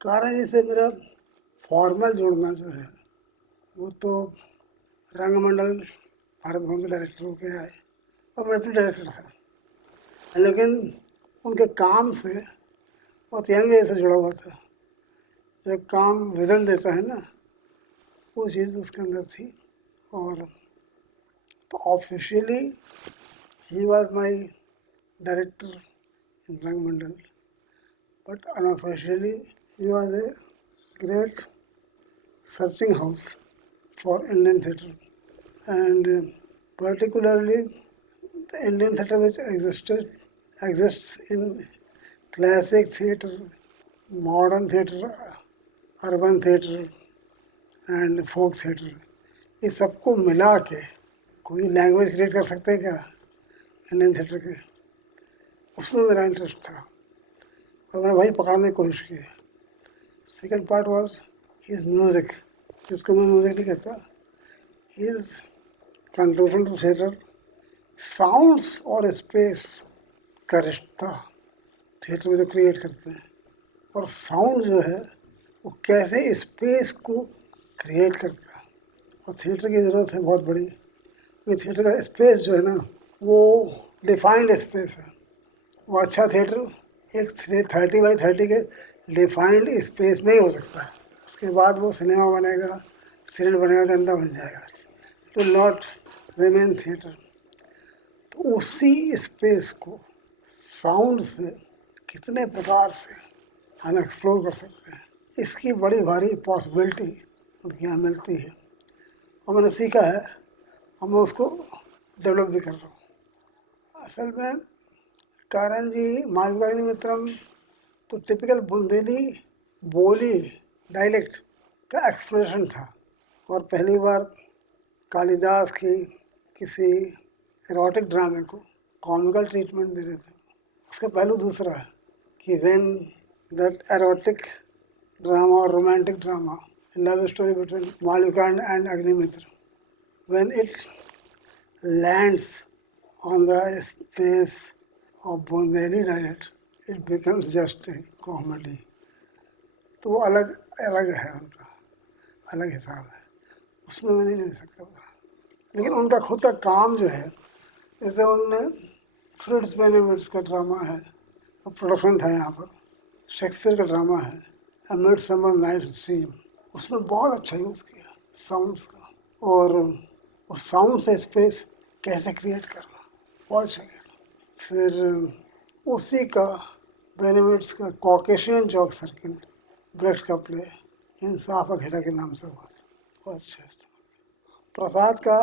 कारण जी से मेरा फॉर्मल जुड़ना जो है वो तो रंगमंडल भारत भवन के डायरेक्टर होके आए और मैं भी डायरेक्टर था, लेकिन उनके काम से बहुत यंग एज से जुड़ा हुआ था। जो काम विज़न देता है ना, वो चीज़ उसके अंदर थी। और तो officially he was my director in Rangmandal, but unofficially he was a great searching house for Indian theatre, and particularly the Indian theatre which exists in classic theatre, modern theatre, urban theatre and folk theatre, ये सबको मिला के कोई language create कर सकते हैं क्या Indian theatre के? उसमें मेरा इंटरेस्ट था और मैंने वही पकड़ने की कोशिश की। Second part was his music, जिसको मैं म्यूज़िक नहीं कहता, his contribution to theatre, sounds और स्पेस का रिश्ता थिएटर में जो क्रिएट करते हैं, और साउंड जो है वो कैसे स्पेस को क्रिएट करता है। और थिएटर की ज़रूरत है बहुत बड़ी, क्योंकि थिएटर का स्पेस जो है ना वो डिफाइंड स्पेस है। वो अच्छा थिएटर एक 30x30 के डिफाइंड स्पेस में ही हो सकता है। उसके बाद वो सिनेमा बनेगा, सीरियल बनेगा, गंदा बन जाएगा, it will not remain theatre. तो उसी स्पेस को साउंड से कितने प्रकार से हम एक्सप्लोर कर सकते हैं, इसकी बड़ी भारी पॉसिबिलिटी उनके यहाँ मिलती है और मैंने सीखा है और मैं उसको डेवलप भी कर रहा हूँ। असल में कारण जी मालविका मित्रम तो टिपिकल बुंदेली बोली डायलेक्ट का एक्सप्रेशन था, और पहली बार कालिदास की किसी एरोटिक ड्रामे को कॉमिकल ट्रीटमेंट दे रहे थे। उसका पहलू दूसरा है कि व्हेन दैट एरोटिक ड्रामा और romantic drama, love story between Malavika and Agnimitra, when it lands on the space of Bundeli dialect, it becomes just a comedy. तो वो अलग अलग है, उनका अलग हिसाब है, उसमें मैं नहीं ले सकता था। लेकिन उनका खुद का काम जो है, जैसे उनने फ्रिट्ज बेनेविट्स का ड्रामा है, तो प्रोडक्शन था यहाँ पर, शेक्सपियर का ड्रामा है अ मिडसमर नाइट्स ड्रीम, उसमें बहुत अच्छा यूज़ किया साउंड्स का, और उस साउंड से स्पेस कैसे क्रिएट करना बहुत अच्छा किया। फिर उसी का बेनिफिट्स का कॉकेशियन चौक सर्किल, ब्रेक्ट का प्ले इंसाफ अघेरा के नाम से हुआ था, बहुत अच्छा था। प्रसाद का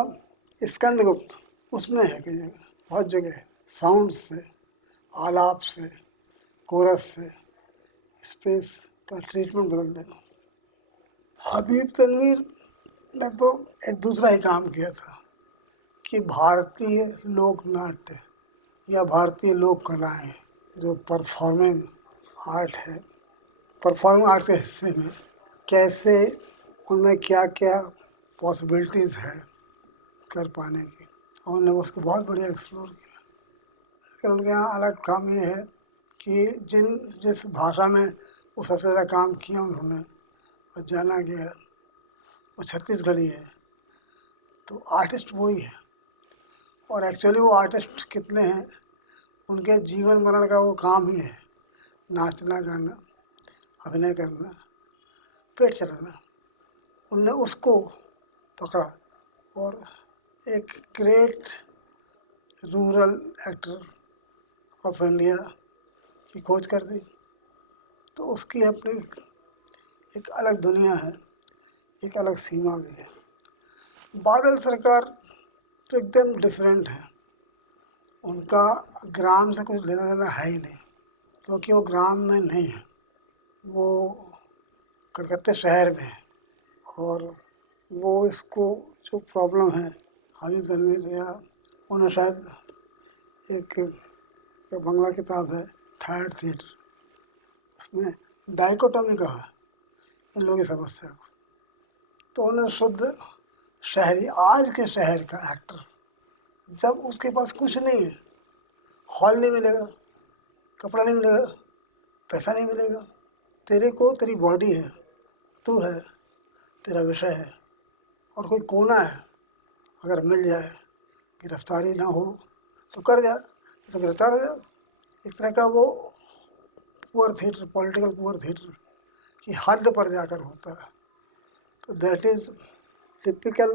स्कंदगुप्त, उसमें है कई जगह, बहुत जगह है, साउंड से, आलाप से, कोरस से स्पेस का ट्रीटमेंट बदल देना। हबीब तनवीर ने तो एक दूसरा ही काम किया था कि भारतीय लोक नाट्य या भारतीय लोक कलाएँ जो परफॉर्मिंग आर्ट है, परफॉर्मिंग आर्ट्स के हिस्से में कैसे उनमें क्या क्या पॉसिबिलिटीज़ है कर पाने की, और उन्होंने उसको बहुत बढ़िया एक्सप्लोर किया। लेकिन उनके यहाँ अलग काम ये है कि जिस भाषा में वो सबसे ज़्यादा काम किया उन्होंने और जाना गया, वो छत्तीसगढ़ी है, तो आर्टिस्ट वही है। और एक्चुअली वो आर्टिस्ट कितने हैं, उनके जीवन मरण का वो काम ही है नाचना, गाना, अभिनय करना, पेट चलाना। उनने उसको पकड़ा और एक great rural actor of India की खोज कर दी। तो उसकी अपनी एक अलग दुनिया है, एक अलग सीमा भी है। बादल सरकार तो एकदम डिफरेंट है, उनका ग्राम से कुछ लेना देना है ही नहीं, क्योंकि वो ग्राम में नहीं है, वो कलकत्ते शहर में है। और वो इसको जो प्रॉब्लम है हबीब तनवीर, या उन्हें शायद एक बंगला किताब है थर्ड थिएटर, उसमें डाइकोटॉमी कहा है इन लोगों की समस्या को। तो उन्हें शुद्ध शहरी, आज के शहर का एक्टर, जब उसके पास कुछ नहीं है, हॉल नहीं मिलेगा, कपड़ा नहीं मिलेगा, पैसा नहीं मिलेगा, तेरे को तेरी बॉडी है, तू है, तेरा विषय है, और कोई कोना है, अगर मिल जाए, गिरफ्तारी ना हो तो कर जा, तो गिरफ्तार हो जा। एक तरह का वो poor theatre, political poor theatre की हद पर जाकर होता है। तो that is typical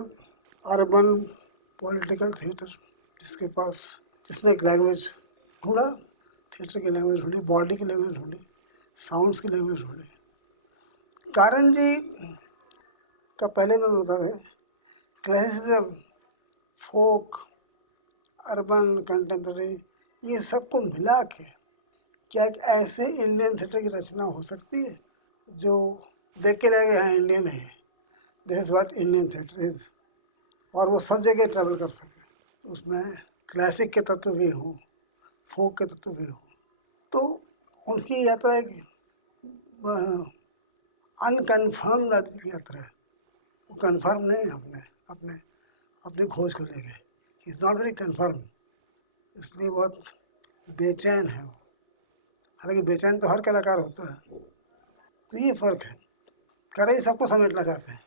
urban political theatre, जिसके पास, जिसने एक लैंग्वेज ढूंढा, थिएटर की लैंग्वेज ढूंढी, बॉडी की लैंग्वेज ढूंढी, साउंड्स की लैंग्वेज ढूंढी। कारण जी का पहले मैं बता दें, क्लासिसिज्म, फोक, अर्बन, कंटेम्प्रेरी, ये सबको मिला के क्या एक ऐसे इंडियन थिएटर की रचना हो सकती है जो देख के लगे हाँ इंडियन है, this is what Indian theatre is, और वो सब जगह ट्रैवल कर सके। उसमें क्लासिक के तत्व भी हों, फोक के तत्व भी हों। तो उनकी यात्रा एक अनकन्फर्म्ड आदमी की यात्रा है, वो कन्फर्म नहीं है अपने अपनी खोज को लेके, he is not very confirm, इसलिए बहुत बेचैन है वो। हालांकि बेचैन तो हर कलाकार होता है। तो ये फ़र्क है। करण जी सबको समेटना चाहते हैं।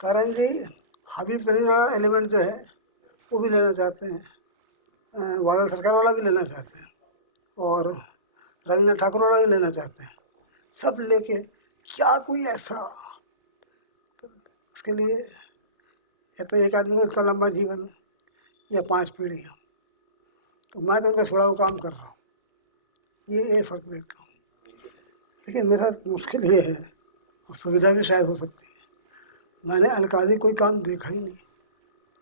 करण जी हबीब तनवीर वाला एलिमेंट जो है वो भी लेना चाहते हैं, बादल सरकार वाला भी लेना चाहते हैं, और रविंद्र ठाकुर वाला भी लेना चाहते हैं। सब लेके क्या कोई ऐसा, उसके लिए या तो एक आदमी को इतना लंबा जीवन या 5 पीढ़ियाँ, तो मैं तो उनका छोड़ा हुआ काम कर रहा हूँ, ये फ़र्क देखता हूँ। लेकिन मेरे साथ मुश्किल ये है, और सुविधा भी शायद हो सकती है, मैंने अलकाज़ी कोई काम देखा ही नहीं,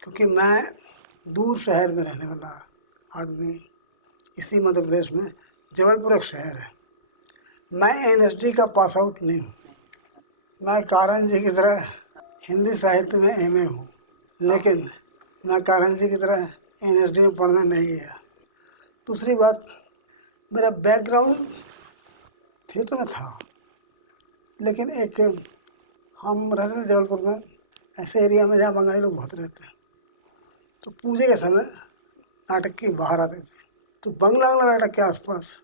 क्योंकि मैं दूर शहर में रहने वाला आदमी, इसी मध्य प्रदेश में जबलपुर एक शहर है। मैं एनएसडी का पास आउट नहीं हूँ। मैं कारण जी की तरह हिंदी साहित्य में एमए हूँ, लेकिन मैं कारण जी की तरह एनएसडी में पढ़ने नहीं गया। दूसरी बात, मेरा बैकग्राउंड थिएटर में था, लेकिन एक हम रहते थे जबलपुर में ऐसे एरिया में जहाँ बंगाली लोग बहुत रहते हैं, तो पूजे के समय नाटक की बाहर आते थे, तो बंगला नाटक के आसपास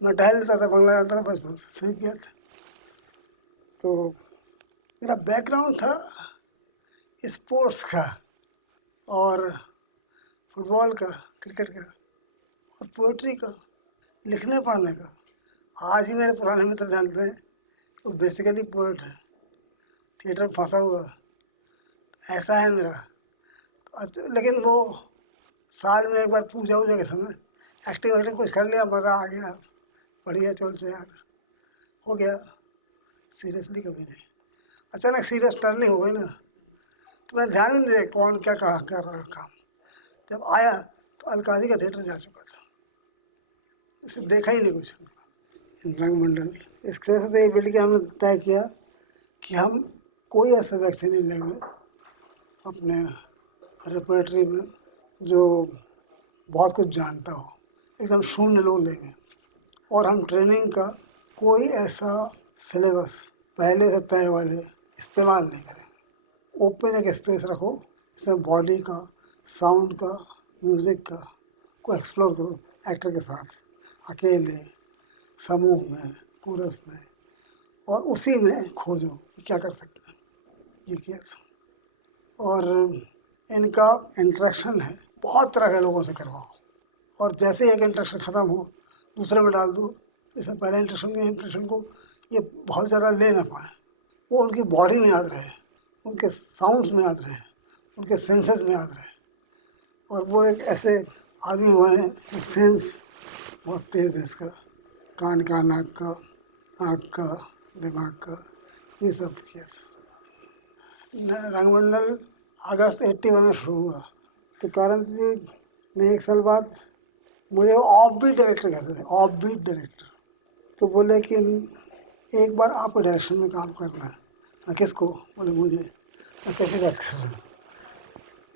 मैं टहल लेता था, बंगला जाता था, बचपन से सीख गया था। तो मेरा बैकग्राउंड था स्पोर्ट्स का, और फुटबॉल का, क्रिकेट का, और पोइट्री का, लिखने पढ़ने का। आज भी मेरे पुराने मित्र जानते हैं वो बेसिकली पोइट है, थिएटर में फंसा हुआ, ऐसा है मेरा। लेकिन वो साल में एक बार पूजा वूजा के समय एक्टिंग कुछ कर लिया, मज़ा आ गया, बढ़िया चल से यार हो गया, सीरियसली कभी नहीं। अचानक सीरियस टर्निंग हो गई ना, तो मैं ध्यान ही नहीं दिया कौन क्या कहा कर रहा काम। जब आया तो अलकाज़ी का थिएटर जा चुका था, इसे देखा ही नहीं कुछ। रंगमंडल इसकी वजह से ये बिल्ड के हमने तय किया कि हम कोई ऐसा व्यक्ति नहीं लेंगे अपने रेपर्टरी में जो बहुत कुछ जानता हो, एकदम शून्य लोग लेंगे। और हम ट्रेनिंग का कोई ऐसा सिलेबस पहले से तय वाले इस्तेमाल नहीं करेंगे। ओपन एक स्पेस रखो, इसमें बॉडी का, साउंड का, म्यूज़िक का को एक्सप्लोर करो, एक्टर के साथ, अकेले, समूह में, कोरस में, और उसी में खोजो कि क्या कर सकते हैं, ये किया था। और इनका इंटरेक्शन है, बहुत तरह के लोगों से करवाओ, और जैसे एक इंटरेक्शन ख़त्म हो दूसरे में डाल दो, जैसे पहले इंप्रेशन को ये बहुत ज़्यादा ले ना पाए, वो उनकी बॉडी में याद रहे, उनके साउंड्स में याद रहे, उनके सेंसेस में याद रहे, और वो एक ऐसे आदमी बने जो सेंस बहुत तेज़ है इसका, कान का, नाक का, आँख का, दिमाग का, ये सब किया। रंगमंडल अगस्त 81 में शुरू हुआ, तो कारण जी ने 1 साल बाद मुझे ऑफ बीट डायरेक्टर कहते थे, ऑफ बीट डायरेक्टर। तो बोले कि एक बार आपको डायरेक्शन में काम करना है। मैं किसको? बोले मुझे। मैं कैसे बात कर रहा हूँ?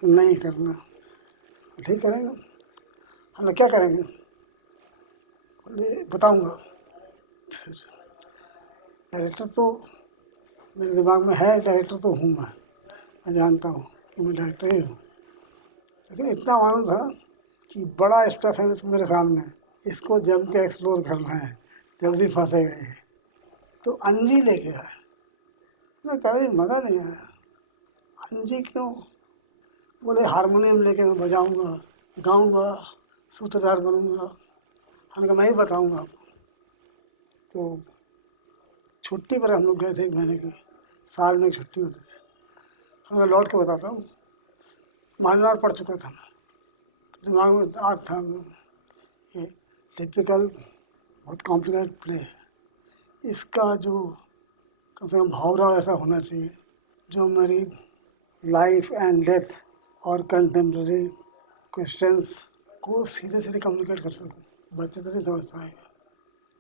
नहीं करना। ठीक करेंगे। हमने क्या करेंगे? बोले बताऊँगा। फिर डायरेक्टर तो मेरे दिमाग में है, डायरेक्टर तो हूँ मैं जानता हूँ कि मैं डायरेक्टर ही हूँ, लेकिन इतना मालूम था कि बड़ा स्टफ है मेरे सामने, इसको जम के एक्सप्लोर करना है, जब भी फंसेगा ये। तो अंजी लेके आए। मैं कहा ये मज़ा नहीं आया। अंजी क्यों? बोले हारमोनियम लेके मैं बजाऊंगा, गाऊंगा, सूत्रधार बनूंगा। हमने कहा मैं ही बताऊंगा आपको। तो छुट्टी पर हम लोग गए थे 1 महीने की, साल में एक छुट्टी होती थी। हमने कहा लौट के बताता हूँ। मानवाड़ पढ़ चुका था मैं, तो दिमाग में आज था ये टिपिकल बहुत कॉम्प्लिकेटेड प्ले है, इसका जो कम से कम भावराव ऐसा होना चाहिए जो मेरी लाइफ एंड डेथ और कंटेम्प्रेरी क्वेश्चंस को सीधे सीधे कम्युनिकेट कर सकूँ। बच्चे तो नहीं समझ पाएंगे।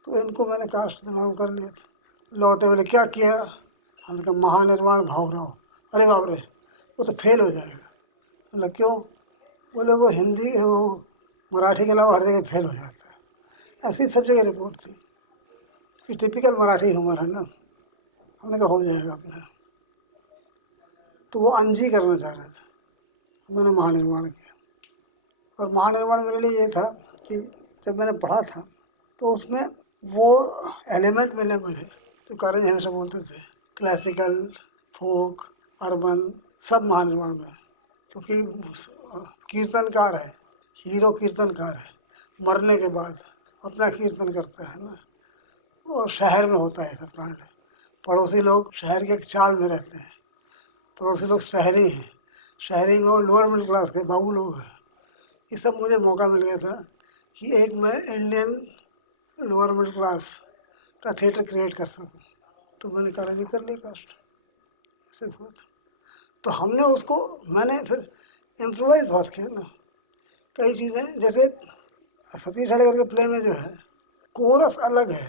तो इनको मैंने कास्ट दिमाग में कर लिया था। लौटे बोले क्या किया? हमने कहा महानिर्वाण भावराव। अरे बाप रे, वो तो फेल हो जाएगा। मतलब क्यों? बोले वो हिंदी वो मराठी के अलावा हर जगह फेल हो जाता है। ऐसी सब जगह रिपोर्ट थी कि टिपिकल मराठी ह्यूमर है ना। हमने कहा हो जाएगा अपने। तो वो अंजी करना चाह रहे थे, मैंने महानिर्वाण किया। और महानिर्वाण मेरे लिए ये था कि जब मैंने पढ़ा था तो उसमें वो एलिमेंट मिले मुझे जो कारंज हमेशा बोलते थे, क्लासिकल, फोक, अर्बन, सब महानिर्वाण में। क्योंकि कीर्तनकार है, हीरो कीर्तनकार है, मरने के बाद अपना कीर्तन करता है ना। और शहर में होता है सब कांड। पड़ोसी लोग शहर के एक चाल में रहते हैं, पड़ोसी लोग शहरी हैं, शहरी में वो लोअर मिडिल क्लास के बाबू लोग हैं। ये सब मुझे मौका मिल गया था कि एक मैं इंडियन लोअर मिडिल क्लास का थिएटर क्रिएट कर सकूं। तो मैंने कॉलेज कर लिया कास्ट, ऐसे हुआ था। तो हमने उसको, मैंने फिर इम्प्रोवाइज बहुत किया ना कई चीज़ें। जैसे सतीश अडगर के प्ले में जो है कोरस अलग है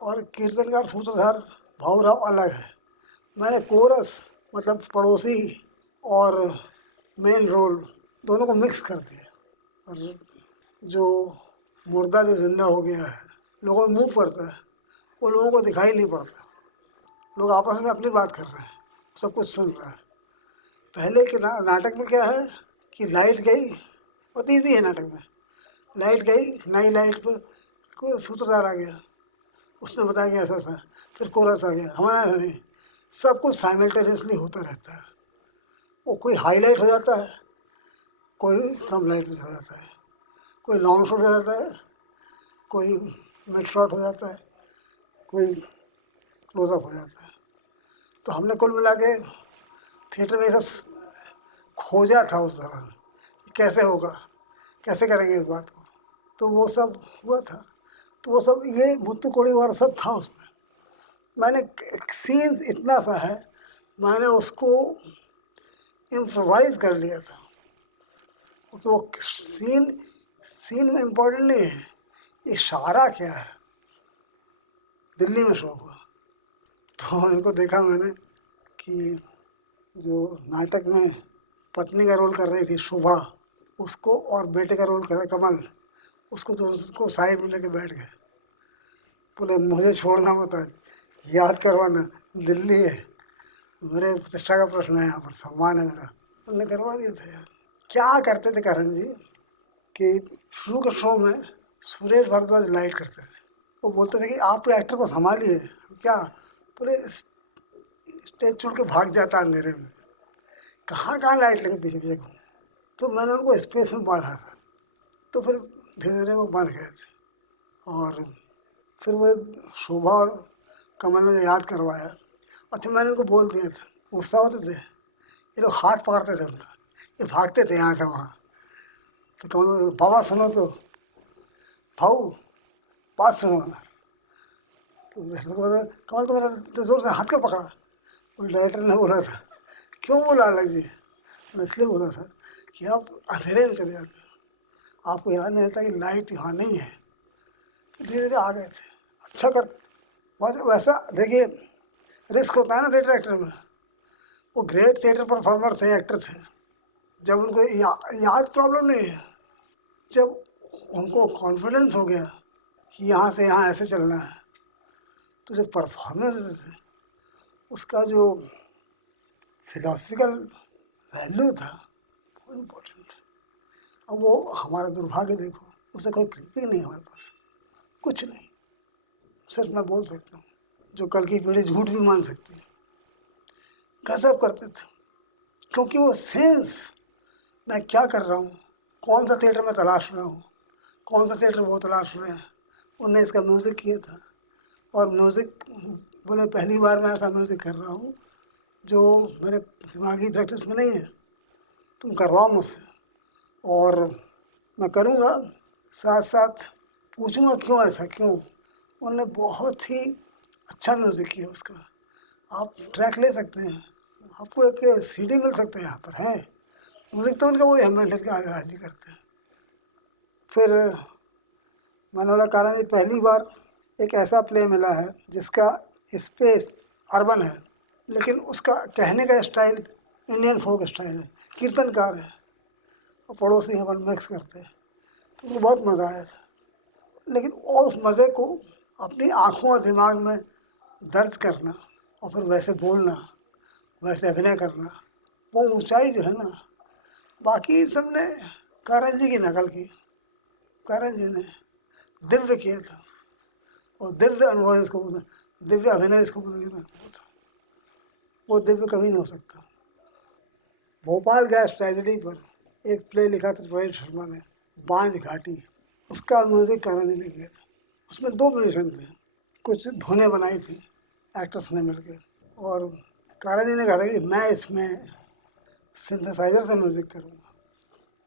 और कीर्तनकार सूत्रधार भावराव अलग है। मैंने कोरस मतलब पड़ोसी और मेन रोल दोनों को मिक्स कर दिया। और जो मुर्दा जो जिंदा हो गया है, लोगों में मूव करता है, वो लोगों को दिखाई नहीं पड़ता। लोग आपस में अपनी बात कर रहे हैं, सब कुछ सुन रहा है। पहले के नाटक में क्या है कि लाइट गई, बहुत ईजी है नाटक में, लाइट गई, नई लाइट पर कोई सूत्रधार आ गया, उसने बताया कि ऐसा ऐसा, फिर कोरस आ गया। हमारा ऐसा नहीं, सब कुछ साइमल्टेनियसली होता रहता है। वो कोई हाईलाइट हो जाता है, कोई कम लाइट में चला जाता है, कोई लॉन्ग शॉट हो जाता है, कोई मिड शॉट हो जाता है, कोई क्लोजअप हो जाता है। तो हमने कुल मिला के थिएटर में ये सब खोजा था उस दौरान, कैसे होगा, कैसे करेंगे इस बात को। तो वो सब हुआ था। तो वो सब ये मुत्तु कोड़ी वाला सब था उसमें। मैंने सीन्स इतना सा है, मैंने उसको इम्प्रोवाइज कर लिया था। क्योंकि वो सीन में इम्पोर्टेंट नहीं है, इशारा क्या है। दिल्ली में शो हुआ तो इनको देखा मैंने कि जो नाटक में पत्नी का रोल कर रही थी शोभा, उसको और बेटे का रोल कर रहा कमल, उसको दोनों को साइड में लेके बैठ गए। बोले मुझे छोड़ना मत, याद करवाना, दिल्ली है, मेरे प्रतिष्ठा का प्रश्न है, यहाँ पर सम्मान है मेरा। उन्होंने करवा दिया था यार। क्या करते थे करण जी कि शुरू के शो में सुरेश भारद्वाज लाइट करते थे। वो बोलते थे कि आप एक्टर को संभालिए। क्या? बोले स्टेज छोड़ के भाग जाता अंधेरे में, कहाँ कहाँ लाइट लेके पीछे पीछे घूमे। तो मैंने उनको स्पेस में बांधा था। तो फिर धीरे धीरे वो बंध गए थे। और फिर वो शोभा और कमल ने याद करवाया। अच्छा, मैंने उनको बोल दिया था, गुस्सा होते थे ये लोग, हाथ पकड़ते थे उनका, ये भागते थे यहाँ से वहाँ। तो कमल, बाबा सुनो तो, भाऊ बात सुनो ना। तो डायरेक्टर बोला, कमल तो मेरा तो जोर से हाथ क्यों पकड़ा? तो डायरेक्टर ने बोला था, क्यों बोला अलग जी? मैंने इसलिए बोला था कि आप अंधेरे में चले जाते हो, आपको याद नहीं रहता कि लाइट यहाँ नहीं है। तो धीरे धीरे आ गए थे, अच्छा करते थे। वैसा देखिए रिस्क होता है ना थिएटर एक्टर में। वो ग्रेट थिएटर परफॉर्मर थे, एक्टर थे। जब उनको याद प्रॉब्लम नहीं है, जब उनको कॉन्फिडेंस हो गया कि यहाँ से यहाँ ऐसे चलना है, तो जो परफॉर्मेंस थे उसका जो फिलोसफिकल वैल्यू था वो इम्पोर्टेंट है। अब वो हमारा दुर्भाग्य देखो, उसे कोई क्लिपिंग नहीं हमारे पास, कुछ नहीं। सिर्फ मैं बोल सकता हूँ जो कल की पीढ़ी झूठ भी मान सकती है। गजब करते थे, क्योंकि वो सेंस, मैं क्या कर रहा हूँ, कौन सा थिएटर में तलाश रहा हूँ, कौन सा थिएटर वो तलाश रहे हैं, उनने इसका म्यूज़िक किया था। और म्यूज़िक बोले पहली बार मैं ऐसा म्यूज़िक कर रहा हूँ जो मेरे दिमागी प्रैक्टिस में नहीं है, तुम करवाओ मुझसे और मैं करूँगा, साथ साथ पूछूँगा क्यों ऐसा क्यों। उन्होंने बहुत ही अच्छा म्यूज़िक किया उसका। आप ट्रैक ले सकते हैं, आपको एक सीडी मिल सकते हैं, यहाँ पर है म्यूज़िक तो उनका वही हम के आगे आज भी करते हैं। फिर मैंने बोला कारण जी पहली बार एक ऐसा प्ले मिला है जिसका स्पेस अर्बन है, लेकिन उसका कहने का स्टाइल इंडियन फोक स्टाइल है, कीर्तनकार है और पड़ोसी अपन मिक्स करते हैं, तो मुझे बहुत मज़ा आया था। लेकिन और उस मज़े को अपनी आँखों और दिमाग में दर्ज करना और फिर वैसे बोलना, वैसे अभिनय करना, वो ऊंचाई जो है ना, बाकी सब ने कारण जी की नकल की, कारण जी ने दिव्य किया था और दिव्य अनुभव इसको बोला, दिव्य अभिनय इसको बोला ना, वो दिव्य कभी नहीं हो सकता। भोपाल गैस ट्रेजेडी पर एक प्ले लिखा था रोहित शर्मा ने, बांझ घाटी, उसका म्यूज़िक कारण जी ने किया था। उसमें 2 म्यूजिशियन थे, कुछ धुनें बनाई थी एक्टर्स ने मिलकर, और कारण जी ने कहा था कि मैं इसमें सिंथेसाइजर से म्यूज़िक करूँगा,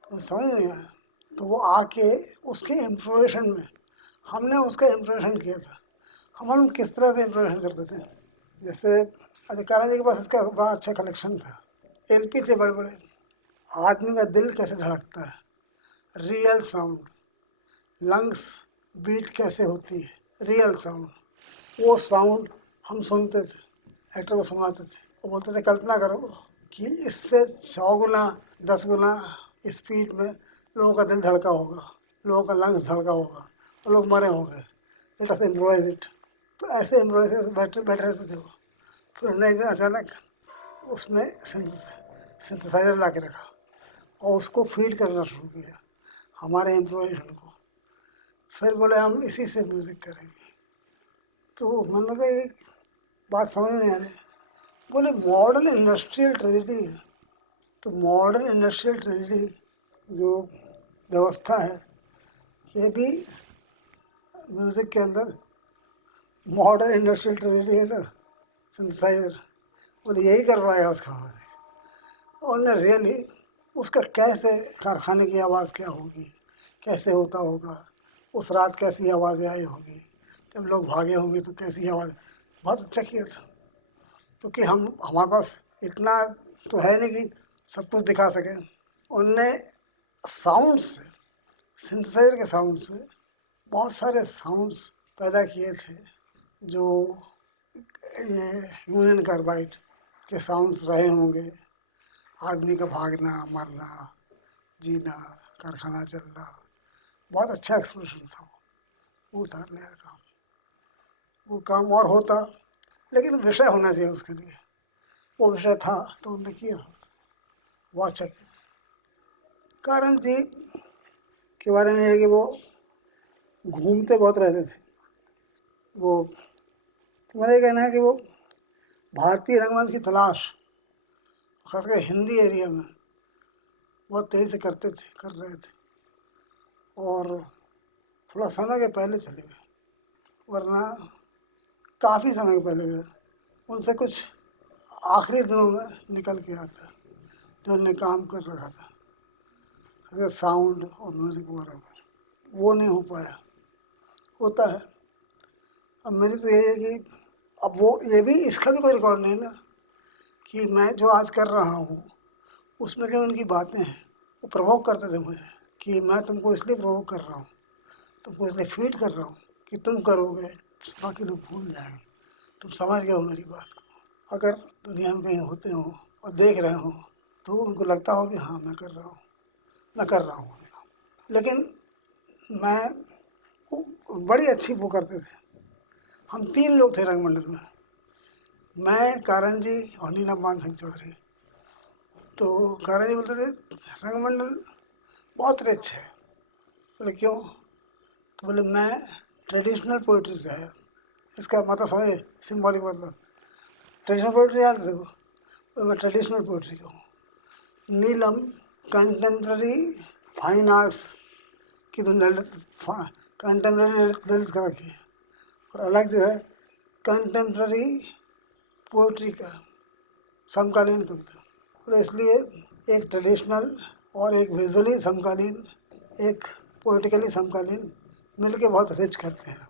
तो समझ नहीं आया। तो वो आके उसके इम्प्रोवेशन में हमने उसका इम्प्रोवेशन किया था। हम किस तरह से इम्प्रोवेशन करते थे, जैसे कारण जी के पास इसका बड़ा अच्छा कलेक्शन था, एलपी थे बड़े बड़े, आदमी का दिल कैसे धड़कता है, रियल साउंड, लंग्स बीट कैसे होती है, रियल साउंड, वो साउंड हम सुनते थे, एक्टर को सुनाते थे, वो बोलते थे कल्पना करो कि इससे 100 गुना 10 गुना स्पीड में लोगों का दिल धड़का होगा, लोगों का लंग्स धड़का होगा, तो लोग मरे होंगे, लेट अस इम्प्रोवाइज इट। तो ऐसे इम्प्रोवाइज बैठे रहते थे वो। फिर हमने एक दिन अचानक उसमें सिंथेसाइजर ला के रखा और उसको फीड करना शुरू किया हमारे इम्प्रोवाइजेशन को। फिर बोले हम इसी से म्यूज़िक करेंगे। तो मन लगा एक बात समझ में आ रही, बोले मॉडर्न इंडस्ट्रियल ट्रेजेडी है, तो मॉडर्न इंडस्ट्रियल ट्रेजेडी जो व्यवस्था है, ये भी म्यूज़िक के अंदर मॉडर्न इंडस्ट्रियल ट्रेजेडी है ना, सिंथेसाइजर। बोले यही करवाया उसका हमारे, और ने रियली उसका कैसे कारखाने की आवाज़ क्या होगी, कैसे होता होगा, उस रात कैसी आवाज़ें आई होंगी, जब लोग भागे होंगे तो कैसी आवाज़, बहुत अच्छा किया था। क्योंकि हमारे पास इतना तो है नहीं कि सब कुछ दिखा सकें। उनने साउंड से, सिंथेसाइजर के साउंड से बहुत सारे साउंड्स पैदा किए थे, जो ये यूनियन कार्बाइड के साउंड्स रहे होंगे, आदमी का भागना, मरना, जीना, कारखाना चलना, बहुत अच्छा एक्सप्रेशन था वो उतारने का काम। वो काम और होता, लेकिन विषय होना चाहिए उसके लिए, वो विषय था तो उन्होंने किया, वो अच्छा किया। कारण जी के बारे में है कि वो घूमते बहुत रहते थे। वो मेरा ये कहना है कि वो भारतीय रंगमंच की तलाश खासकर हिंदी एरिया में बहुत तेज़ी से कर रहे थे, और थोड़ा समय के पहले चले गए, वरना काफ़ी समय के पहले गए। उनसे कुछ आखिरी दिनों में निकल के आता जो उन्होंने काम कर रखा था, जैसे साउंड और म्यूज़िक वगैरह पर, वो नहीं हो पाया। होता है। अब मेरी तो यही है कि अब वो ये भी, इसका भी कोई रिकॉर्ड नहीं ना कि मैं जो आज कर रहा हूँ उसमें क्या उनकी बातें हैं, वो प्रोवोक करते थे मुझे कि मैं तुमको इसलिए प्रोवोक कर रहा हूँ, तुमको इसलिए फीड कर रहा हूँ कि तुम करोगे बाकी लोग भूल जाएंगे, तुम समझ गए हो मेरी बात को। अगर दुनिया में कहीं होते हो और देख रहे हो तो उनको लगता हो कि हाँ मैं कर रहा हूँ, मैं कर रहा हूँ। लेकिन मैं वो बड़ी अच्छी वो करते थे। हम 3 लोग थे रंगमंडल में, मैं, कारण जी और नीलम मान सिंह चौधरी। तो कारण जी बोलते थे रंगमंडल बहुत रिच है। बोले क्यों? तो बोले मैं ट्रेडिशनल पोइट्री से है, इसका मतलब समझे, सिम्बॉलिक मतलब। ट्रेडिशनल पोइट्री याद है देखो, तो मैं ट्रेडिशनल पोइट्री का हूँ। नीलम कंटेम्प्रेरी फाइन आर्ट्स की तो कंटेम्प्रेरी ललित कला की है, और अलग जो है कंटेम्प्रेरी पोइट्री का, समकालीन कविता। और इसलिए एक ट्रेडिशनल और एक विजुअली समकालीन, एक पोइटिकली समकालीन मिलके बहुत रिच करते हैं।